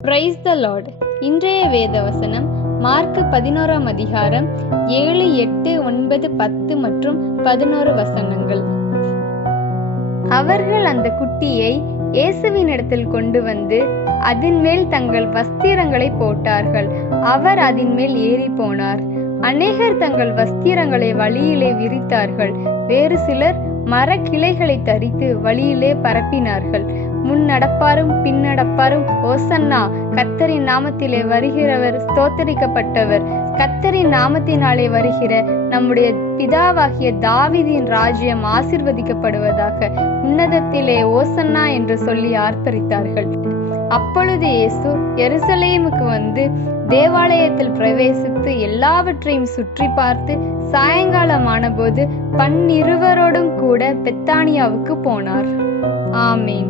Praise the Lord. இன்றைய வேத வசனம் மார்க் 11ஆம் அதிகாரம் 7, 8, 9, 10 மற்றும் 11 வசனங்கள். அவர்கள் அந்த குட்டியை இயேசுவினிடத்தில் கொண்டு வந்து அதன் மேல் தங்கள் வஸ்திரங்களை போட்டார்கள். அவர் அதன் மேல் ஏறி போனார். அநேகர் தங்கள் வஸ்திரங்களை வழியிலே விரித்தார்கள். வேறு சிலர் மரக்கிளைகளை தரித்து வழியிலே பரப்பினார்கள். முன் நடப்பாரும் பின் நடப்பாரும், ஓசன்னா, கர்த்தரின் நாமத்திலே வருகிறவர் ஸ்தோத்தரிக்கப்பட்டவர், கர்த்தரின் நாமத்தினாலே வருகிற நம்முடைய பிதாவாகிய தாவீதின் ராஜ்யம் ஆசீர்வதிக்கப்படுவதாக, உன்னதத்திலே ஓசன்னா என்று சொல்லி ஆர்ப்பரித்தார்கள். அப்பொழுது இயேசு எருசலேமுக்கு வந்து தேவாலயத்தில் பிரவேசித்து எல்லாவற்றையும் சுற்றி பார்த்து சாயங்காலமான போது 12 கூட பெத்தானியாவுக்கு போனார். ஆமேன்.